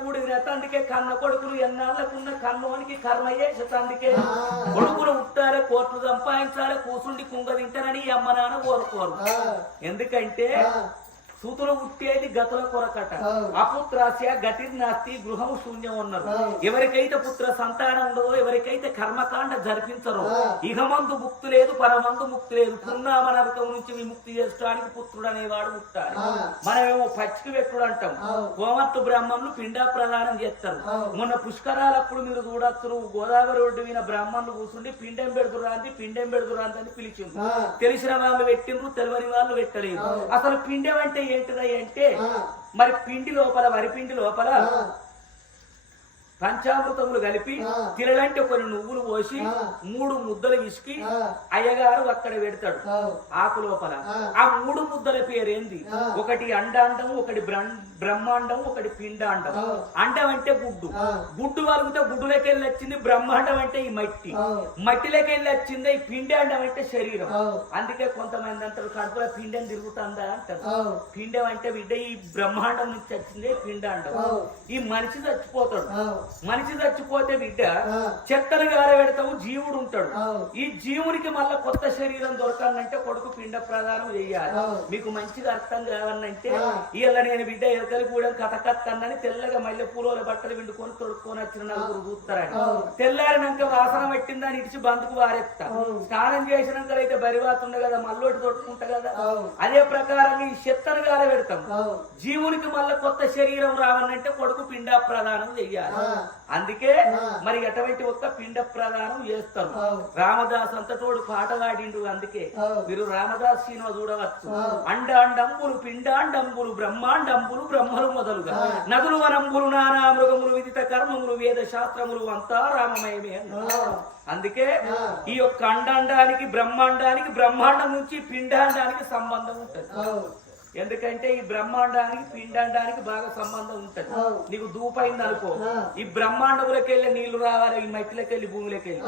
కూడిన తండ్రికే కన్న కొడుకులు ఎన్నాళ్ళకున్న కన్నోనికి కర్మ చేసే తండ్రికే కొడుకులు ఉట్టాలి కోట్లు సంపాదించాలి కూసుండి కుంగ తింటారని అమ్మ నాన్న కోరుకోరు. ఎందుకంటే సూతులు పుట్టేది గతుల కొరకట. అపుత్రాస్య గతిర్నాస్తి గృహం శూన్యం ఉన్నారు. ఎవరికైతే పుత్ర సంతానం ఉండదో, ఎవరికైతే కర్మకాండ జరిపించరో ఇహమందు ముక్తి లేదు, పరమందు ముక్తి లేదు. పున్నామ నరకం నుంచి విముక్తి చేసుకోవడానికి పుత్రుడు అనేవాడు పుట్టాలి. మనమేమో పచ్చికి పెట్టుడు అంటాం. కోమత్తు బ్రాహ్మణులు పిండా ప్రదానం చేస్తారు. మొన్న పుష్కరాలప్పుడు మీరు చూడొచ్చు, గోదావరి రోడ్డు మీద బ్రాహ్మణులు కూర్చుండి పిండెం పెడుతురాంది అని పిలిచింది. తెలిసిన వాళ్ళు పెట్టిండ్రు, తెలియని వాళ్ళు పెట్టలేదు. అసలు పిండెం అంటే ఏంటిదయ్య అంటే మరి పిండి లోపల, వరిపిండి లోపల పంచామృతములు కలిపి తినలంటే కొన్ని నువ్వులు పోసి 3 ముద్దలు విసికి అయ్యగారు అక్కడ పెడతాడు ఆకు లోపల. ఆ 3 ముద్దల పేరేంది? ఒకటి అండాండం, ఒకటి బ్రహ్మాండం, ఒకటి పిండాండం. అండం అంటే గుడ్డు, గుడ్డు వలిగితే గుడ్డులోకెళ్ళి వచ్చింది. బ్రహ్మాండం అంటే ఈ మట్టి, మట్టిలోకెళ్ళి వచ్చింది ఈ పిండాండం అంటే శరీరం. అందుకే కొంతమంది అంటారు కడుపులో పిండం తిరుగుతుందా అంటారు. పిండం అంటే బిడ్డ ఈ బ్రహ్మాండం నుంచి వచ్చింది పిండాండం. ఈ మనిషి చచ్చిపోతాడు. మనిషి చచ్చిపోతే బిడ్డ చెత్తను గారబెడతావు, జీవుడు ఉంటాడు. ఈ జీవునికి మళ్ళా కొత్త శరీరం దొరకాలంటే కొడుకు పిండ ప్రదానం చేయాలి. మీకు మంచిగా అర్థం కావాలంటే ఇలా నేను బిడ్డ ఎలకలి కూడా కథకత్తన్నని తెల్లగా మల్లె పూల బట్టలు విండుకొని తొడుక్కొని వచ్చిన నలుగురు చూస్తారని. తెల్లారినాక వాసన పట్టిందని ఇడిచి బందుకు వారెత్తా. స్నానం చేసినాక అయితే బరివాతుండే కదా, మల్లోటి తొడుక్కుంటా కదా. అదే ప్రకారంగా ఈ చెత్తను గారబెడతాం. జీవునికి మళ్ళా కొత్త శరీరం రావాలంటే కొడుకు పిండ ప్రదానం చెయ్యాలి. అందుకే మరి ఎటువంటి ఒక్క పిండ ప్రదానం చేస్తారు. రామదాస్ అంతటోడు పాట పాడిండు. అందుకే మీరు రామదాస్ సినిమా చూడవచ్చు. అండాండంబులు, పిండాండంబులు, బ్రహ్మాండంబులు, బ్రహ్మలు మొదలుగా నదులు, వనంబులు, నానా మృగములు, విదిత కర్మములు, వేద శాస్త్రములు అంతా రామమయమే. అందుకే ఈ యొక్క అండాండానికి, బ్రహ్మాండానికి, బ్రహ్మాండం నుంచి పిండాండానికి సంబంధం ఉంటుంది. ఎందుకంటే ఈ బ్రహ్మాండానికి పిండాండానికి బాగా సంబంధం ఉంటది. నీకు దూపైంది అనుకో, ఈ బ్రహ్మాండంలోకి వెళ్ళి నీళ్లు రావాలి, ఈ మట్టిలోకి వెళ్ళి భూమిలోకి వెళ్ళి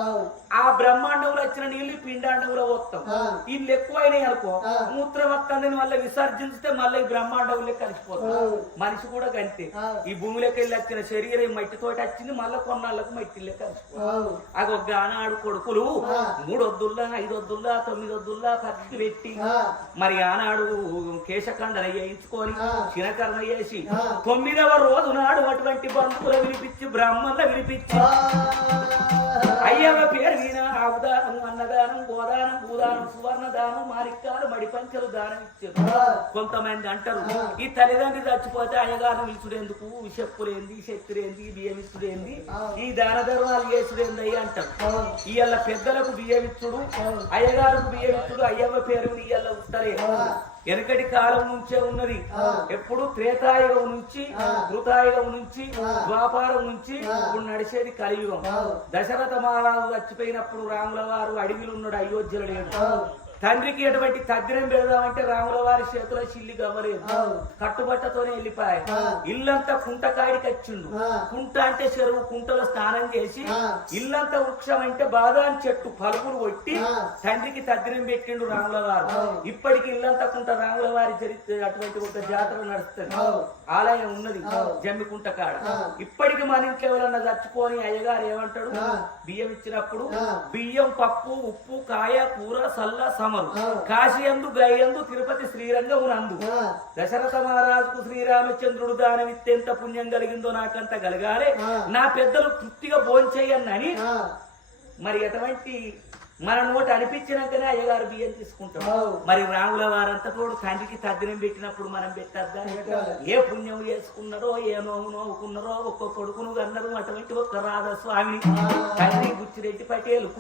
ఆ బ్రహ్మాండంలో వచ్చిన నీళ్లు పిండాండంలో వస్తాం. వీళ్ళు ఎక్కువైనాయి అనుకో, మూత్రం వస్తుందని మళ్ళీ విసర్జించితే మళ్ళీ ఈ బ్రహ్మాండంలో కలిసిపోతాం. మనిషి కూడా కంటే ఈ భూమిలోకి వెళ్ళి వచ్చిన శరీరం మట్టితోటి వచ్చింది, మళ్ళీ కొన్నాళ్ళకు మట్టిలో కలిసిపోతాం. అది ఒక ఆనాడు కొడుకులు 3 వద్దుల్లా 5 వద్దుల్లా 9 వద్దుల్లా ఖర్చు పెట్టి మరి ఆనాడు కేశఖండన చేయించుకొని శినకర్మ చేసి 9వ రోజు నాడు అటువంటి బంధువుల వినిపించి బ్రాహ్మణుల వినిపించి అయ్యవ పేరు విన ఆవుదానం, అన్నదానం, గోదానం, భూదానం, సువర్ణదానం, మారిక్కాలు, మడిపంచలు దానం ఇచ్చారు. కొంతమంది అంటారు ఈ తల్లిదండ్రి చచ్చిపోతే అయ్యగారు నిలుచుడేందుకు, చెప్పులేంది, శక్తులేంది, బియ్యం ఇచ్చుడేంది, ఈ దాన ధర్మాలు చేసుడేంది అయ్యి అంటారు. ఇయ్యాల పెద్దలకు బియ్యం ఇచ్చుడు, అయ్యగారుకు బియ్యం ఇచ్చుడు, అయ్యవ పేరు ఇయ్యాల ఉత్తరే. వెనకటి కాలం నుంచే ఉన్నది. ఎప్పుడు త్రేతాయుగం నుంచి, కృతాయుగం నుంచి, ద్వాపారం నుంచి ఇప్పుడు నడిచేది కలియుగం. దశరథ మహారాజు చచ్చిపోయినప్పుడు రాముల వారు అడవిలో ఉన్నాడు, అయోధ్యలో లేడు. తండ్రికి ఎటువంటి తగ్గిరం పెడదామంటే రాముల వారి చేతిలో చిల్లి గవ్వలేదు, కట్టుబట్టతోనే వెళ్ళిపోయాయి. ఇల్లంతా కుంట కాడికి వచ్చిండు. కుంట అంటే చెరువు, కుంటలో స్నానం చేసి ఇల్లంతా వృక్షం అంటే బాదాం చెట్టు పలుపులు కొట్టి తండ్రికి తగ్గిరం పెట్టిండు రాముల వారు. ఇప్పటికి ఇల్లంతా కుంట రాముల వారి చరిత్ర అటువంటి ఒక జాతర నడుస్తుంది. ఆలయం ఉన్నది జమ్మికుంట కాడ. ఇప్పటికి మన ఇంట్లో ఎవరన్నా చచ్చిపోని అయ్యగారు ఏమంటాడు, బియ్యం ఇచ్చినప్పుడు బియ్యం, పప్పు, ఉప్పు, కాయ, కూర, సల్ల, కాశీ అందు, గయందు, తిరుపతి శ్రీరంగం నందు దశరథ మహారాజుకు శ్రీరామచంద్రుడు దానమిత్తే ఎంత పుణ్యం కలిగిందో నాకంత కలగాలి, నా పెద్దలు తృప్తిగా భోంచేయన్నని మరి ఎటువంటి మన నోటి అనిపించినాకనే అయ్యగారు బియ్యం తీసుకుంటాం. మరి రాముల వారంతా తోడు తండ్రికి తద్దినం పెట్టినప్పుడు మనం పెట్టద్దా? ఏ పుణ్యం చేసుకున్నారో, ఏ నోము నోవుకున్నారో, ఒక్క కొడుకును అన్నారు. అటువంటి ఒక్క రాధస్వామిని, తల్లి బుచ్చిరెడ్డి పటేలు,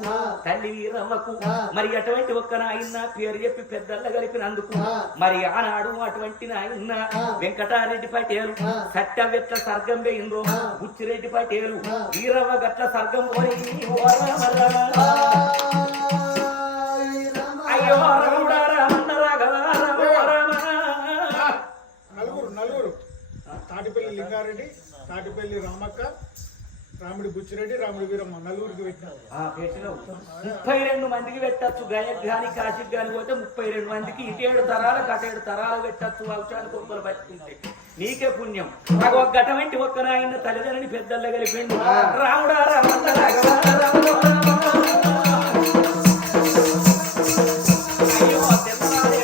తల్లి వీరమ్మకు మరి అటువంటి ఒక్క నాయన్న పేరు చెప్పి పెద్దల్ల కలిపినందుకు మరి ఆనాడు అటువంటి నాయన్న వెంకటారెడ్డి పటేలు సత్యవెట్ల సర్గం వేయిందో, బుచ్చిరెడ్డి పటేలు వీరవ్వ గట్ల సర్గం పోయి అయ్యో రాముడా రామన్న రాఘవ నలుగురు తాటిపల్లి లింగారెడ్డి, తాటిపల్లి రామక్క, రాముడి బుచ్చిరెడ్డి, రాముడి వీరమ్మ నలుగురికి పెట్టినారు. 32 మందికి పెట్టచ్చు. గయక్ గాని కాశీకి గాని పోతే 32 మందికి. ఇటేడు తరాలకు అటేడు తరాలు పెట్టచ్చు. వంశానికి ఒక్కరు బతుకుంటే నీకే పుణ్యం నాకు ఒక ఘటమంటి ఒక్క నాయన తల్లిదండ్రుని పెద్దల్లో కలిపిండు రాముడా రామ అయ్యో తెల్లవారే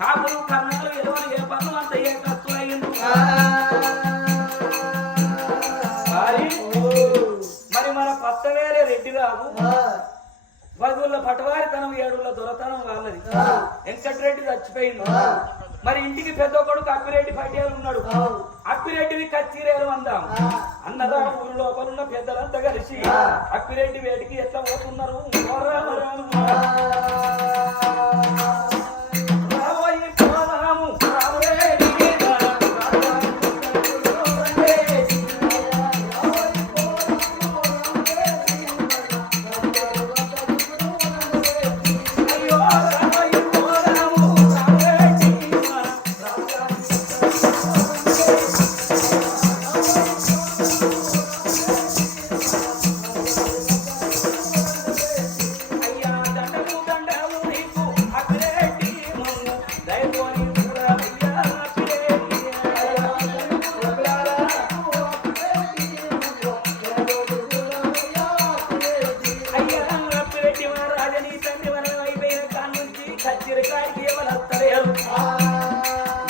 కాపులు కర్ణాలు ఎలవలు ఏ పనులు అంత ఏ ఖర్చు అయ్యింది మరి మన పత్తవేరే రెడ్డి రావు పదుల పటవారితనం ఏడుల దొరతనం వాళ్ళది వెంకటరెడ్డి చచ్చిపోయింది మరి ఇంటికి పెద్ద కొడుకు అప్పిరెడ్డి పటేలు ఉన్నాడు అప్పిరెడ్డిని కచ్చిరేలు అందాం అన్నదా ఊరు లోపల ఉన్న పెద్దలంతా కలిసి అప్పిరెడ్డి వేటికి ఎట్లా పోతున్నారు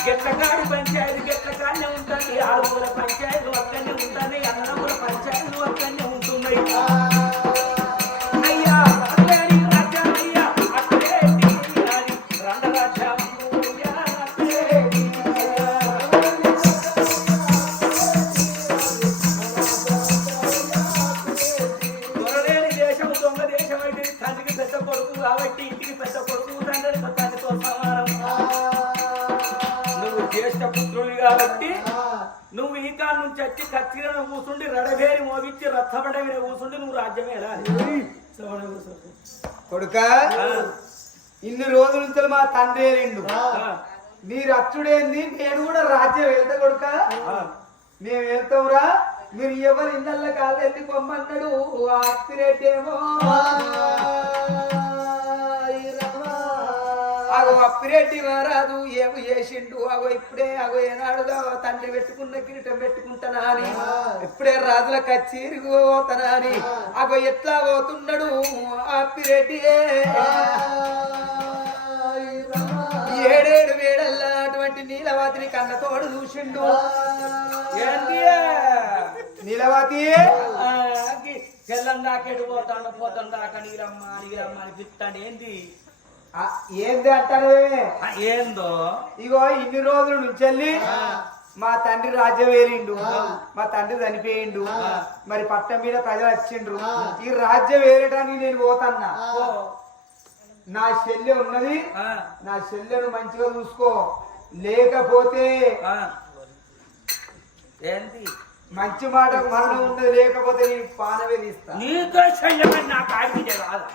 గెట్లకాడి పంచాయతీ గెట్ల కాడనే ఉంటుంది ఆరుగుల పంచాయతీలు అక్కడనే ఉంటుంది అన్నముల పంచాయతీలు అక్కడనే ఉంటున్నాయి అయ్యా రాజ్యామయ్యా అక్కడే రండరాజ్యం దొరలేని దేశం దొంగ దేశం అయితే తండ్రికి పెద్ద కొడుకు కాబట్టి ఇంటికి పెద్ద కొడుకు తండ్రితో సమానం జ్యేష్ఠ పుత్రులు కాబట్టి నువ్వు ఈ కాలం నుంచి వచ్చి ఖచ్చితంగా కూర్చుండి రడవేరి మోగించి రథపడ మీద కూర్చుండి నువ్వు రాజ్యమే ఎలా కొడుక ఇన్ని రోజుల నుంచి మా తండ్రి రెండు మీరు అచ్చుడేంది నేను కూడా రాజ్యం వెళ్తా కొడుక మేము వెళ్తావురా మీరు ఎవరు ఇళ్ళ కాళ్ళు వెళ్ళి పొమ్మన్నాడు అప్పిరెడ్డేమో అగో అప్పిరెడ్డి మారాదు ఏమో చేసిండు అగో ఇప్పుడే అగో ఏనాడుగా తండ్రి పెట్టుకున్న కిరీటం పెట్టుకుంటానా అని ఇప్పుడే రాజుల కచ్చేరి పోతానా అని అగో ఎట్లా పోతున్నాడు అప్పిరెడ్డి ఏడేడు వేడల్లా అటువంటి నీలవాతిని కన్న తోడు చూసిండు నీలవాతి తెల్లం దాకేడు పోతాడు పోతాం దాకా నీరమ్మ నీరమ్మ అని చెప్తాను ఏంది ఏంది అంటారు ఏందో ఇగో ఇన్ని రోజుల నుంచి వెళ్ళి మా తండ్రి రాజ్యం వేరిండు మా తండ్రి చనిపోయిండు మరి పట్టం మీద ప్రజలు వచ్చిండ్రు ఈ రాజ్యం వేరటానికి నేను పోతన్నా నా చెల్లె ఉన్నది నా చెల్లెను మంచిగా చూసుకో లేకపోతే ఏంది మంచి మాటకు మరణం ఉన్నది లేకపోతే నేను పానవే తీస్తా నీతో చెల్లెమని నాకు ఆడితే కాదా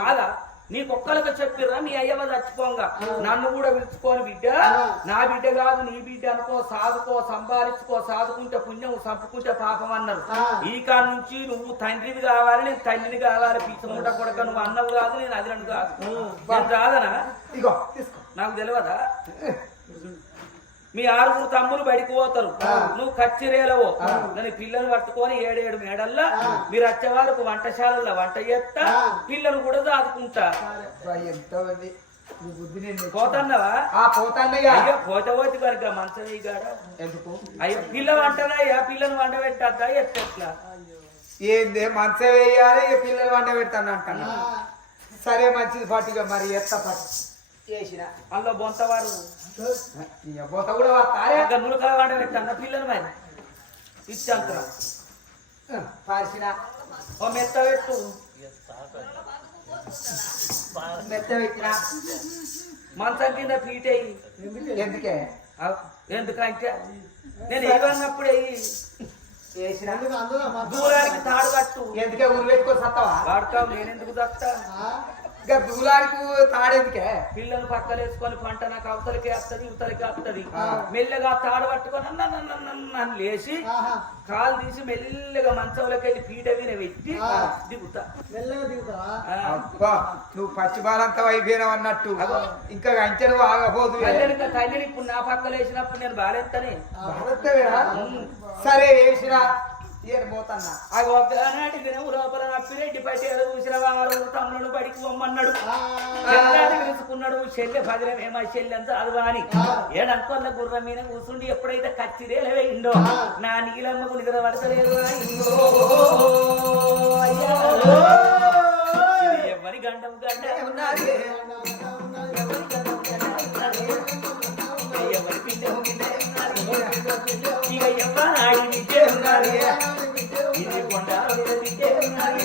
కాదా నీకొక్కరికి చెప్పిర్రా నీ అయ్యవ చచ్చిపోంగా నన్ను కూడా పిలుచుకోని బిడ్డ నా బిడ్డ కాదు నీ బిడ్డ అనుకో సాదుకో సంపాదించుకో సాదుకుంటే పుణ్యం సంపుకుంటే పాపం అన్నారు ఈ కాడ నుంచి నువ్వు తండ్రివి కావాలి నేను తల్లిని కావాలి పిచ్చముట కొడక నువ్వు అన్నవు కాదు నేను అదిలను కాదు నేను రాదనా ఇగో తీసుకో నాకు తెలియదా మీ ఆరుగురు తమ్ములు బయటకు పోతారు నువ్వు కచ్చిరేలవో నన్ను పిల్లలు పట్టుకొని 7 మేడల్లా మీరు వచ్చే వరకు వంటశాలలో వంట చేస్తా పిల్లలు కూడా దాదుకుంటా పోతన్నావా అయ్యో పోతపోతి కనుక మంచం గారా ఎందుకు అయ్యో పిల్ల వంటనయ్యా పిల్లని వంట పెట్టద్దా ఎట్లా ఏందే మంచం వేయాలి పిల్లలు వంట పెడతాను అంటాను సరే మంచిది పాటిగా మరి ఎత్త పాటి చేసిన అందులో బొంతవారు బొంత కూడా వస్తారే నులకల వంట పెట్టాను పిల్లని మరి ఇచ్చంతరా పాసిన ఓ మెత్త పెట్టు మెత్త పెట్టిన మంచం కింద పీటేయి ఎందుకే ఎందుకంటే నేను ఏమన్నప్పుడు వేసిన దూరానికి తాడు కట్టు. ఎందుకే ఊరు పెట్టుకొని సత్తావా వాడతావు నేనెందుకు దక్తా? ఇంకా దూరానికి తాడెందుకే పిల్లలు పక్కలేసుకొని పంట నాకు అవతలకి వస్తుంది ఇవతలకి వస్తుంది. మెల్లగా తాడు పట్టుకొని నన్ను లేచి కాలు తీసి మెల్లగా మంచంలోకి వెళ్ళి పీట మీద పెట్టి దిగుతా. అబ్బా నువ్వు పచ్చిబాలంతా అయిపోయినావు అన్నట్టు ఇంకా అంచె నువ్వు ఆగబోదు కళ్యాణి ఇప్పుడు నా పక్కలు వేసినప్పుడు నేను బాలేస్తానే. సరే వేసినా పోతన్నా నాటి దినం లోపల నప్పిరెడ్డి పట్టేరు చూసిన వారు తమ్ముడు బడికి పొమ్మన్నాడు. చెల్లాది పిలుచుకున్నాడు. చెల్లె భద్రమేమా చెల్లెంత అదువా అని ఏడనుకున్న గుర్రం మీద కూర్చుండి ఎప్పుడైతే కచ్చిరేలు వేయిండో నా నీలమ్మకు నిద్ర పడతలేదు. ఎవరి గండం గంట ఉన్నది ఎవరి పిండే ఇక ఎవరి విద్య ఉన్నది ఇది కొండ విద్య ఉన్నది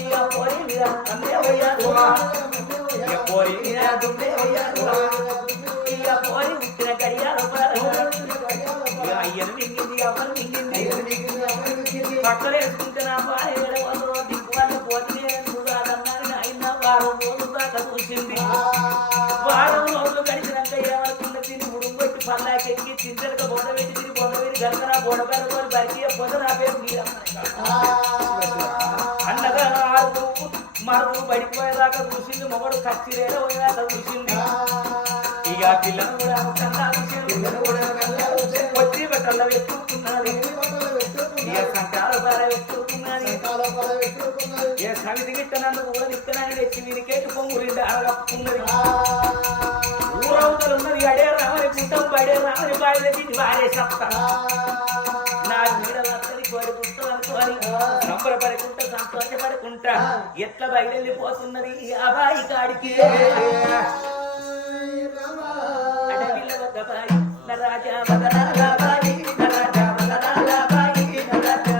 ఇక పోయి మీద అమ్మే పోయాడు పోయి దుమ్మే పోయాడు ఇక పోయి ఉట్టిన గడియాలు అయ్యను మింగింది ఎవరు మింగింది పక్కలు వేసుకుంటే నా భార్య దిక్కు వాళ్ళు పోతే అన్నారు ఆయన వారం రోజులు దాకా చూసింది. వారం రోజులు గడిచినాక ఏమనుకున్న తిని ముడుగొట్టి పల్లాకెక్కి చింతలక బోడ పెట్టి తిని బోడ పెట్టి గలకరా బోడ పెరగని బరికి పోతే నా పేరు మీరమ్మ అన్నగా మరుపు పడిపోయేదాకా చూసింది. మొగడు కచ్చిరేలో పోయేదాకా చూసింది. ఇక పిల్లలు కూడా కన్నా వచ్చి బట్టల్లో పెట్టుకున్నది. ఇక సంకాల బార పెట్టుకున్నది. ఏ సమితి గిట్ట నన్ను కూడా విత్తనాన్ని తెచ్చి వీరికేటి పొంగురిండి అరగప్పుకున్నది. ఊరవుతలు ఉన్నది అడే రామని పుట్టం పడే రామని బాయిలో తిని వారే చెప్తా. నా మీద వత్తని కోరి పుస్తకాలు సంబరపడుకుంటా సంతోషపడుకుంటా ఎట్లా బయలుపోతున్నది ఆ బాయి కాడికి. అడవిలో ఒక బాయి రాజా బదనాల బాయి రాజా బదనాల బాయి రాజా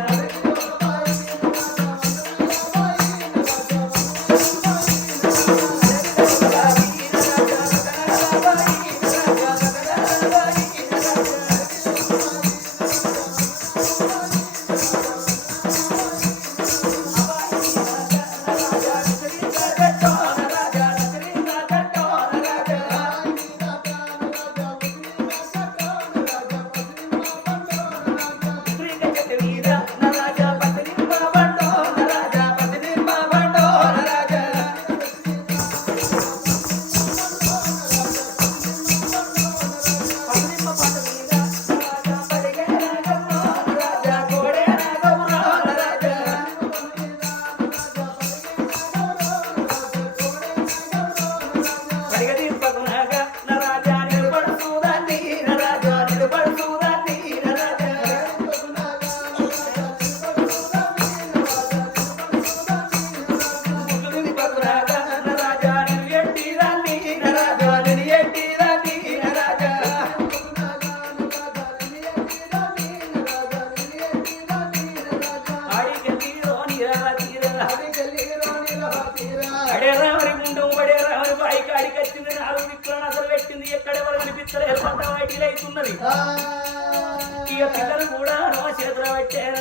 ఇక పిల్లలు కూడా చేతులు పెట్టారు.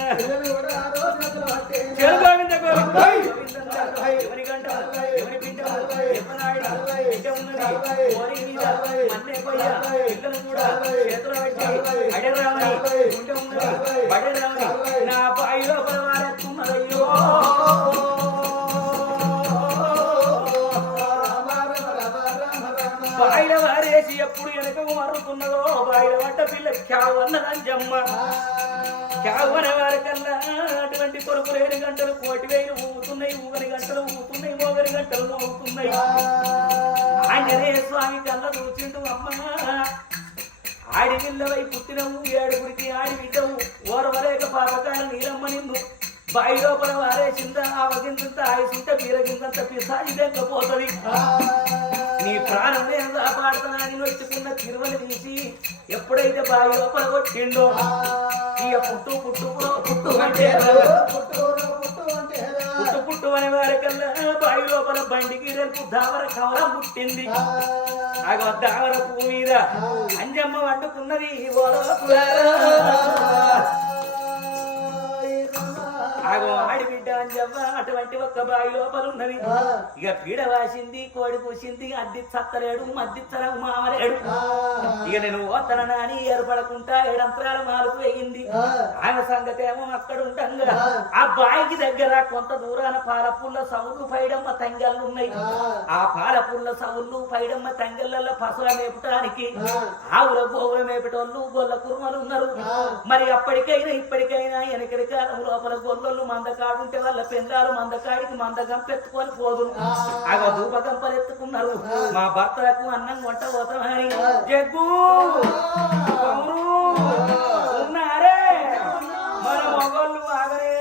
ఎవరి గంట ఎవరి పిండ ఎప్పనాయుడు బిడ్డ ఉన్నది ఓరి మీద అన్నే పోయా పిల్లలు కూడా చేతులు పెట్టి అడరామని గుండె ఉన్నది బడరామని నా బాయిలో పరవారెత్తున్నదయ్యో. బాయిల వారేసి ఎప్పుడు వెనకకు మరుగుతున్నదో బాయిల వంట పిల్ల క్యావు అన్నదంజమ్మ. క్యావు అనే వారికల్లా అటువంటి కొరకు లేని గంటలు కోటి వేలు ఊగుతున్నాయి, ఊగని గంటలు ఊగుతున్నాయి, మోగని గంటలు మోగుతున్నాయి. ఆంజనేయ స్వామి కళ్ళ చూచిండు అమ్మ ఆడి పిల్లవై పుట్టినవు ఏడుగురికి ఆడి బిడ్డవు ఓరవలేక పాపకాల నీలమ్మ నిన్ను బాయి లోపల వారేసింత ఆవగింత ఆయుసింత బీరగింత పిసాయి దెంకపోతుంది. నీ ప్రాణం నేను కాపాడుతానని వచ్చుకున్న తిరువని తీసి ఎప్పుడైతే బావి లోపల కొట్టిండో ఇక పుట్టు పుట్టు పుట్టు అంటే పుట్టు పుట్టు అనే వారికల్లా బావి లోపల బండికి రేపు దావర కవరం పుట్టింది. ఆ దావర పువ్వు మీద అంజమ్మ వండుకున్నది ఆగో ఆడిబిడ్డ అని చెప్ప అటువంటి ఒక్క బావి లోపల ఉన్నది ఇక పీడ వాసింది కోడి కూసింది అద్ది చత్తలేడు మద్దిత్తర మామలేడు ఇక నేను ఓతన అని ఏర్పడకుండా ఏడంతరాల మాలకు వేయింది ఆయన సంగతి ఏమో అక్కడ ఉండంగా ఆ బాయికి దగ్గర కొంత దూరాన పాలపుల్ల సౌళ్ళు పైడమ్మ తంగళ్ళు ఉన్నాయి ఆ పాలపుల్ల సౌళ్ళు పైడమ్మ తంగళ్ళల్లో పసుల మేపటానికి ఆవుల గోవుల మేపటోళ్ళు గొల్ల కుర్మలు ఉన్నారు మరి అప్పటికైనా ఇప్పటికైనా వెనకటి కాలం లోపల గొల్లలు మందకాడుంటే వాళ్ళ పెందాలు మందకాడికి మందగం పెట్టుకొని పోదురు ఆగ ధూపగంపలు ఎత్తుకున్నారు మా భర్తలకు అన్నం వంట పోతామని జగ్గు ఉన్నారే మన మొగోళ్ళు ఆగరే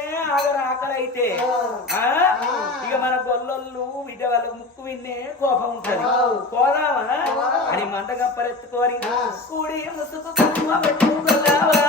ఆకలైతే ఇక మన గొల్లొళ్ళు విజయ వాళ్ళ ముక్కు విన్నే కోపం ఉంటది పోదామా అని మందగంపలెత్తుకోని కూడి ముసుకు కుంకుమ పెట్టుకోదావా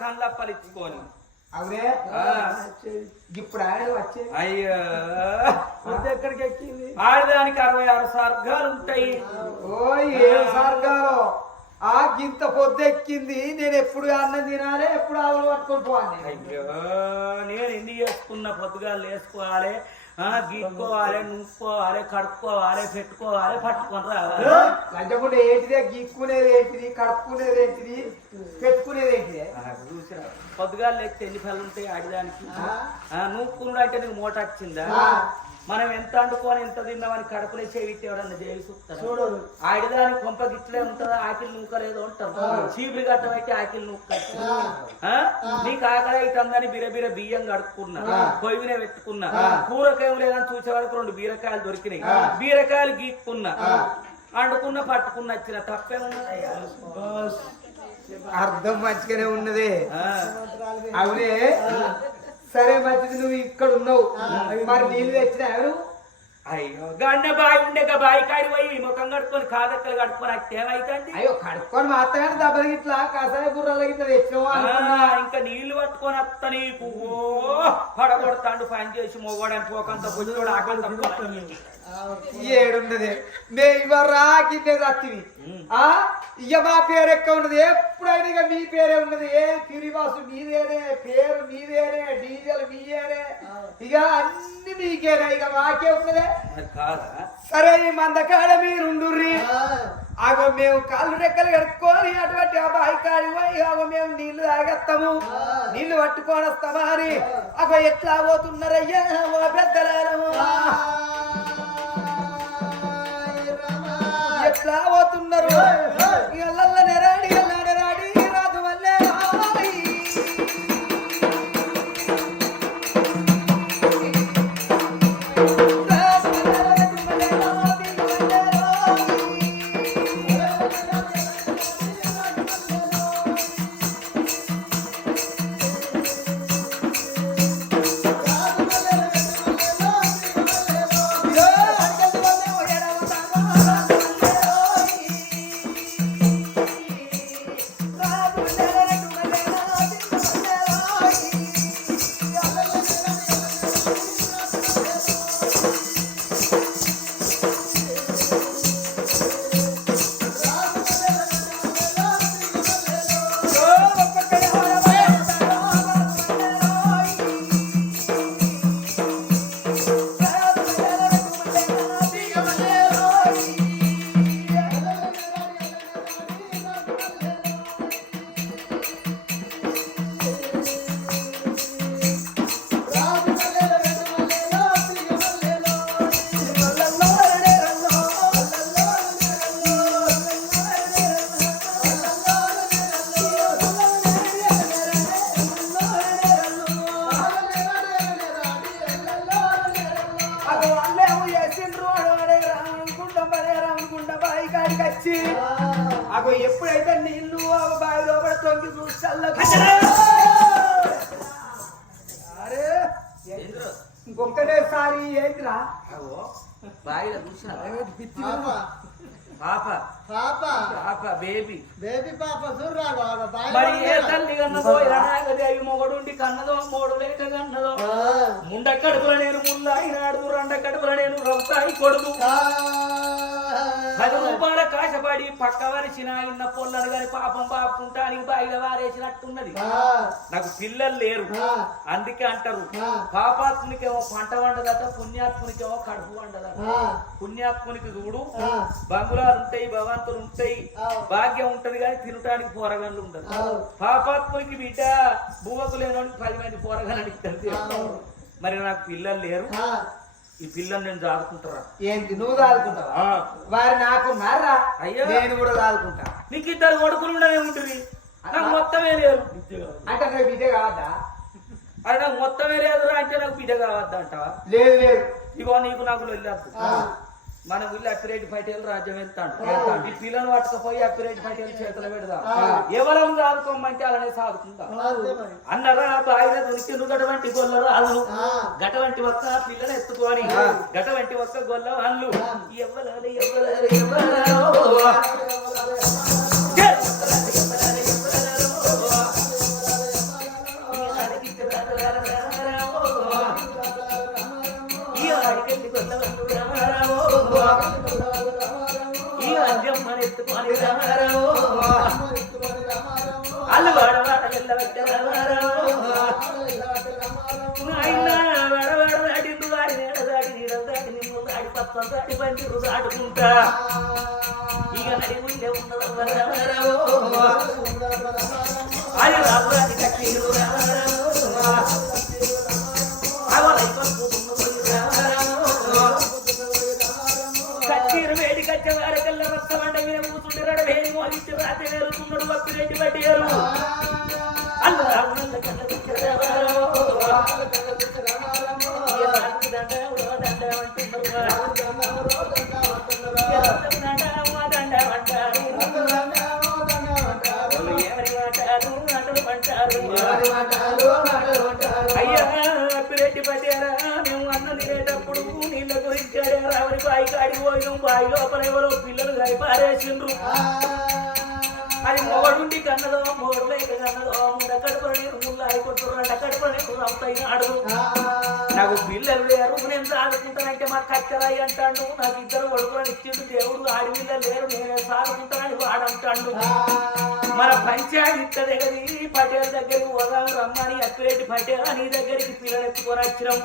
కళ్ళప్పలిచ్చుకొని అవునే ఇప్పుడు ఆయన వచ్చే అయ్యో ఎక్కడికి ఎక్కింది ఆడదానికి 66 స్వర్గాలు ఉంటాయి ఓ ఏ స్వర్గాలు ఆ గింత పొద్దెక్కింది నేను ఎప్పుడు అన్నం తినాలి ఎప్పుడు ఆవులు పట్టుకొని పోవాలి అయ్యో నేను ఎందుకు చేసుకున్న పొద్దుగాలు వేసుకోవాలి గీక్కోవాలి నువ్వుకోవాలి కడుక్కోవాలి పెట్టుకోవాలి పట్టుకొని రావాలి లంచకుండా ఏంటిదే గీక్కునేది ఏంటిది కడుక్కునేది ఏంటిది పెట్టుకునేది ఏంటిది పొద్దుగాలు లేకపోతే ఎన్ని పనులు ఉంటాయి ఆడదానికి నూక్కునుడు అంటే నీకు మూట వచ్చిందా మనం ఎంత వండుకొని ఎంత తిన్నామని కడుపులే చేవిట్టి ఎవడన్నా చేయిస్తాడు చూడు ఆడిదానికి కొంప గిట్లే ఉంటుందా ఆకిలి నూకలేదో ఉంటారు చీపులు కట్టమైతే ఆకిలి నూకచ్చు నీకు ఆకలి అవుతుందని బిరబిర బియ్యం కడుక్కున్నా కొయ్యినే పెట్టుకున్నా కూరకాయలు లేదని చూసే వరకు 2 బీరకాయలు దొరికినాయి బీరకాయలు గీక్కున్నా వండుకున్న పట్టుకున్న వచ్చిన తప్పే ఉన్నదయ్యా అర్థం మంచిగానే ఉన్నది అవునే సరే మంచిది నువ్వు ఇక్కడ ఉన్నావు మరి నీళ్ళు తెచ్చినా అయ్యో గండ బాయి ఉండే బాయి కాడి పోయి ముఖం కడుక్కొని కాదక్కలు కడుక్కొని అది ఏమైతుంది అయ్యో కడుక్కొని మాత్రమే దెబ్బలు గిట్లా కాసాయ గుర్రాల గిట్లా తెచ్చినావు ఇంకా నీళ్లు పట్టుకొని వస్త నీకు పడగొడతాండు పని చేసి మొగడానికి పోకంత బుద్ధోడు ఆకంత ఏడున్నది మే ఇవ్వరా కిందే రత్తివి ఇక మా పేరు ఎక్క ఉన్నది ఎప్పుడైనా ఇక మీ పేరే ఉన్నది ఏ తిరివాసు మీదేనే పేరు మీదేనే డీజల్ మీదేనే ఇక అన్ని మీకేనే ఇక మాకే ఉన్నదే సరే ఈ మందకాడ మీరుండుర్రి అగో మేము కాళ్ళు రెక్కలు కడుక్కొని అటువంటి ఆ బాయి కాడి పోయి అగో మేము నీళ్లు తాగేస్తాము నీళ్లు పట్టుకొని వస్తామా అని అగో ఎట్లా పోతున్నారయ్యా ఓ పెద్దలేము ఎట్లా పోతున్నారు ఇళ్ళల్లో నెరాడి రాజు వల్లే బావి కాడికి వచ్చి అగో ఎప్పుడైతే నీళ్లు ఆ బావి లోపల తొంగి చూస్తాల్లో అరే ఇంకొక్కటేసారి ఏంటిరా బాయిలో చూసిన పాప పాప పాప పాప బేబీ బేబీ పాప చూడరాదు మరి ఏ తల్లి కన్నదో ఎలాగదేవి మొగడుండి కన్నదో మోడు లేక కన్నదో ముండ కడుపుల నేను ముళ్ళ ఈనాడు రెండ కడుపుల నేను రౌతాయి కొడుకు 10 రూపాయల కాశపడి పక్క వరిచిన ఇన్న పొల్లలు గాని పాపం పాపుకుంటానికి బాయిల వారేసినట్టున్నది నాకు పిల్లలు లేరు అందుకే అంటారు పాపాత్మునికేమో పంట వండదట పుణ్యాత్మునికేమో కడుపు వండదట పుణ్యాత్మునికి చూడు బంగుళాలు ఉంటాయి భవంతులు ఉంటాయి భాగ్యం ఉంటది కానీ తినటానికి పోరగాళ్ళు ఉండదు పాపాత్మునికి బిడ్డ భూమకు లేని 10 మంది పోరగాళ్ళు ఇస్తారు మరి నాకు పిల్లలు లేరు ఈ పిల్లలు నేను దాదుకుంటారా ఏంటి నువ్వు దాదుకుంటావా వారి నాకు నారా అయ్యో నేను కూడా దాదుకుంటా నీకు 2 కొడుకులు ఉండనే ఉంటుంది నాకు మొత్తమే లేదు అంటే నాకు బిడ్డ కావద్దా అది నాకు మొత్తమే లేదురా అంటే నాకు బిడ్డ కావద్దా అంటావా లేదు లేదు ఇగో నీకు నాకు వెళ్ళదు మన ఊళ్ళో అప్పిరెడ్డి పటేల్ రాజ్యం వెళ్తాడు ఈ పిల్లలు పట్టుకుపోయి అప్పిరెడ్డి పటేల్ చేతులు పెడదాం ఎవరం సాదుకోమంటే అలానే సాదుకుందాం అన్నరా బాయిల దొరికి నువ్వు గటువంటి గొల్ల రాళ్ళు గటువంటి ఒక్క పిల్లలు ఎత్తుకొని గటువంటి ఒక్క గొల్ల వాళ్ళు ఎవరు ఈ ఆడికెళ్ళి గొల్ల ఈ అన్యమ్మని ఎత్తుకొని రామారావు అల్లు వాడవాడ వెళ్ళబెట్టే రామారావు ఆయన వాడవాడ దాటిండు వాడి నీడ దాటి నీడలు దాటి నిన్ను దాటి పత్రం దాటి పందిరు దాటుకుంటా ఇక నడి ఉండే ఉన్నది రామారావు అది రామురాది కట్టిరు రామారావు వేడి కచ్చ వారకల్లా రక్తమండ మీద కూర్చుంటారు వేడి మోగించి రాత్రి వేరుకున్నాడు అప్పిరెడ్డి పట్టారు అల్లు రాముల కళ్ళ అయ్యా అప్పిరెడ్డి పట్టారా మేము అన్నం తినేటప్పుడు నీళ్ళ గురించి రావని బాయి కాడి పోయినాం బాయి లోపల ఎవరో పిల్లలు గడిపారేసిండ్రు అది మొగడుండి కన్నదో మొగడు లేక కన్నదో ముండ కడుపుల నీరు ముళ్ళాయి కొట్టు రెండ కడుపుల నీరు రౌతైనాడు నాకు పిల్లలు లేరు నేను సాదుకుంటానంటే మా కచ్చరాయి అంటాడు నాకు 2 కొడుకులను ఇచ్చిండు దేవుడు ఆడి పిల్లలు లేరు నేనే సాదుకుంటానని వాడంటాడు మన పంచాయతీ దగ్గర పటేల్ దగ్గరికి పోదాం రమ్మని అప్పిరెడ్డి పటేల్ నీ దగ్గరికి పిల్లలు ఎత్తుకొని వచ్చినాం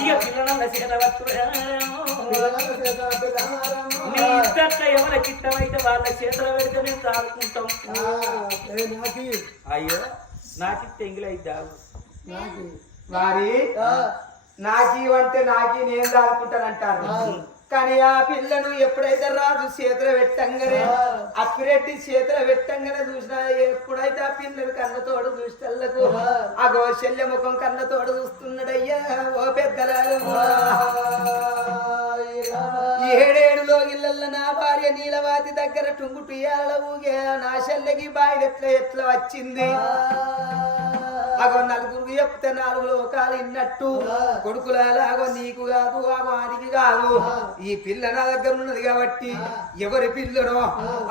ఇక పిల్లల చేత నీ ఇద్దట్ల ఎవరికి ఇష్టమైతే వాళ్ళ చేతులు పెడితే మేము తాగుకుంటాం అయ్యో నాకు తెంగిలైద్దా వారి నాకి అంటే నాకి నేను దాడుకుంటానంటారు కానీ ఆ పిల్లను ఎప్పుడైతే రాజు చేతులు పెట్టంగానే అప్పిరెడ్డి చేతులు పెట్టంగానే చూసినా ఎప్పుడైతే ఆ పిల్లలు కన్నతోడు చూసేళ్లకు ఆ గోశల్య ముఖం కన్నతోడు చూస్తున్నాడయ్యా ఓ పెద్దలారు 7 లోగిళ్ళ నా భార్య నీలవాతి దగ్గర టుంగుటియాల ఊగే నా చెల్లెకి బాయి ఎట్లా వచ్చింది అగో 4 చెప్తే 4 లోకాలు ఇన్నట్టు కొడుకులాగో నీకు కాదు ఆగో ఆడికి కాదు ఈ పిల్ల నా దగ్గర ఉన్నది కాబట్టి ఎవరి పిల్లడో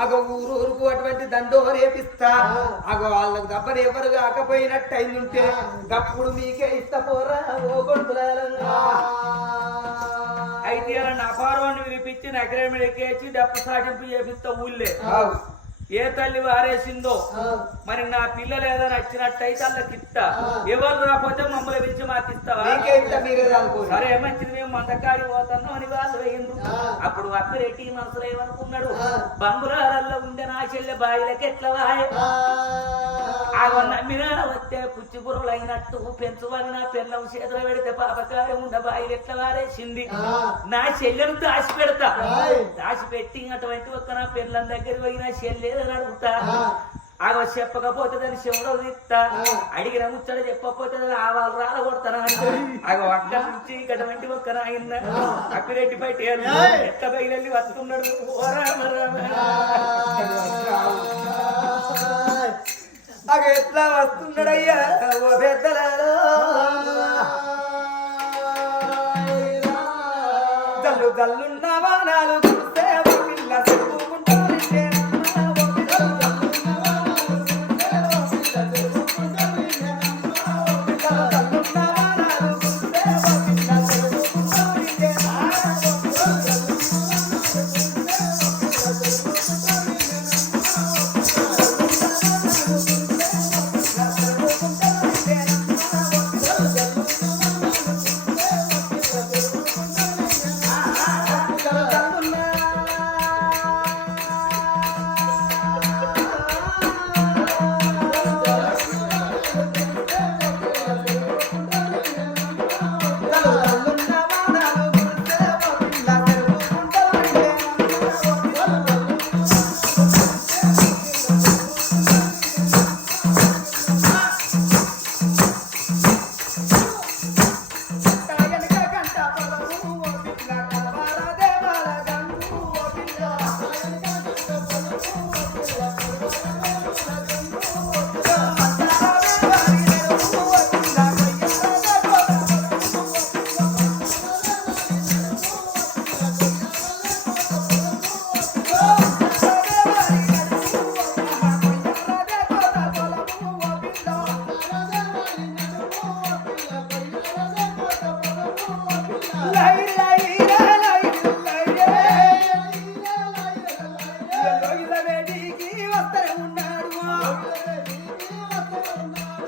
అగో ఊరుకు అటువంటి దండో రేపిస్తా అగో వాళ్ళకు దెబ్బలు ఎవరు కాకపోయినట్టు అయిందంటే గప్పుడు మీకే ఇస్తా పోరా ఓ కొడుకులాలంగా అయితే అలా నా పార్వాన్ని వినిపించి నగరమిడికేసి డప్పు సాటింపు చేపిస్తా ఊళ్ళే ఏ తల్లి వారేసిందో మరి నా పిల్లలు ఏదైనా వచ్చినట్టయితే వాళ్ళకి ఇస్తా ఎవరు రాకపోతే మమ్మల్ని పిలిచి మాకు ఇస్తావా సరే మంచిది మేము మందకాడి పోతున్నాం అని వాళ్ళు వేయిండ్రు అప్పుడు అప్పిరెడ్డి మనసులో ఏమనుకున్నాడు బంగుళాలలో ఉండే నా చెల్లె బాయిలకి ఎట్లా ఆగో నమ్మినా వస్తే పుచ్చిపురులు అయినట్టు పెంచువని నా పిల్లం చేతులు పెడితే పాపకాయ ఉండ బాయిలు ఎట్లా వారేసింది నా చెల్లెను దాచి పెడతా దాచి పెట్టి అటువంటి ఒక్క నా పిల్లం దగ్గర పోయి నా చెల్లె అడుగుతా ఆగ చెప్పకపోతే దాన్ని శివుడు తీస్తా అడిగిన ముచ్చట చెప్పకపోతే దాన్ని ఆవాలు రాల కొడతారా అంటే ఆగ ఒక్క నుంచి గటువంటి ఒక్క నాయన అప్పిరెడ్డి పై ఎక్క బయలు వస్తున్నాడు ఓ రామ రామ. అగ ఎట్లా వస్తున్నాడయ్యా ఓ పెద్దలాలో జల్లు జల్లున్న వానాలు కురిస్తే ఓ పిల్ల చెప్పుకుంటారంటే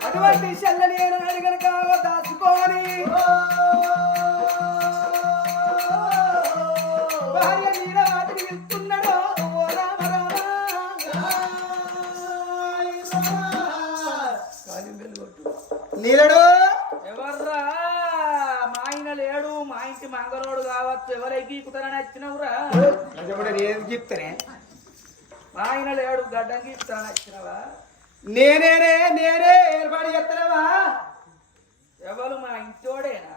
అటువంటి చెల్లని కనుక దాచుకోని భార్య నీడ వాటిని వెళ్తున్నాడు ఓ రామ నీలడు ఎవర్రా మా ఆయన లేడు మా ఇంటి మంగళోడు కావచ్చు ఎవరైకి ఎక్కుతారని వచ్చినవురా ఏం చెప్తానే మా ఆయన లేడు గడ్డం గీస్తారని వచ్చినవా నేనే ఏర్పాటు చేస్తానవా ఎవరు మా ఇంటోడేనా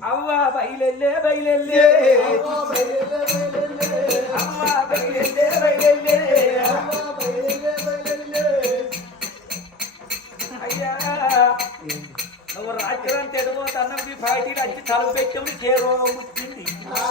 అవ్వ బయలెల్లే బయలెల్లే అమ్మ బయలెల్లే బయలెల్లే అయ్యా నువ్వు రాత్రి తెడుగు తన్నకి పార్టీలు వచ్చి తలుపు పెట్టాము చేరో వచ్చింది